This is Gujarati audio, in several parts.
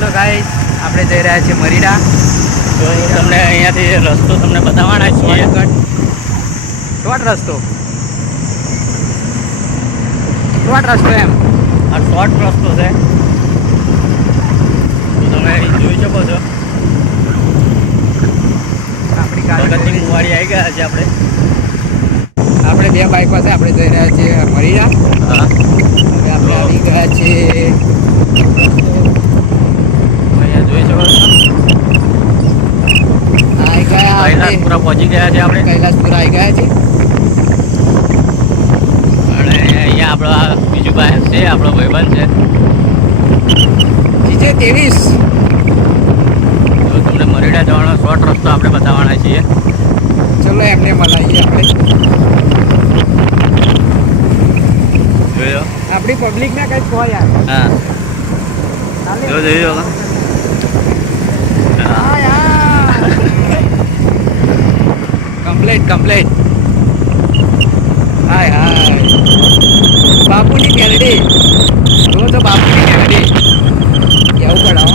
હેલો ગાઈસ, આપણે જઈ રહ્યા છીએ મરીડા. તો તમને અહીંયાથી રસ્તો તમને બતાવવાના છીએ. શોર્ટ રસ્તો એમ આ શોર્ટ રસ્તો છે, તો તમે જોઈ શકો છો. આપણી કાર પ્રગતિ મુવાડી આવી ગયા છે આપણે. બે બાઇક પાસે આપણે જઈ રહ્યા છીએ મરીડા. હા, હવે આપણે આવી ગયા છીએ. અહીંયા જોઈ શકો છો. આવી ગયા કૈલાસપુરા પહોંચી ગયા છે આપણે. કૈલાસપુરા આવી ગયા છીએ. અને અહીંયા આપણો બીજું ભાઈ છે, આપણો ભાઈબંધ છે. જીજે 23. તો તમને મરીડા જવાનો શોર્ટ રસ્તો આપણે બતાવવાના છીએ. ચલો એમને મળાવીએ આપણે. જોયો આપણી પબ્લિકને કંઈક કહો યાર. હા, જોયો હા યાર, કમ્પ્લીટ. હાય બાપુની મેલડી જો તો બાપુની મેલડી કેવું પડાવો.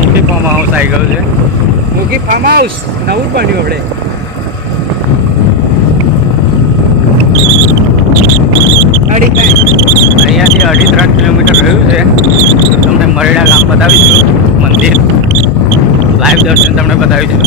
મોટી ફોર્મ હાઉસ આવી ગયું છે. મોગી ફાર્મ હાઉસ નવું જ બન્યું આપણે. અહીંયાથી 2.5-3 કિલોમીટર રહ્યું છે. તમને મરીડા ગામ બતાવીશું, મંદિર લાઈવ દર્શન તમને બતાવીશું.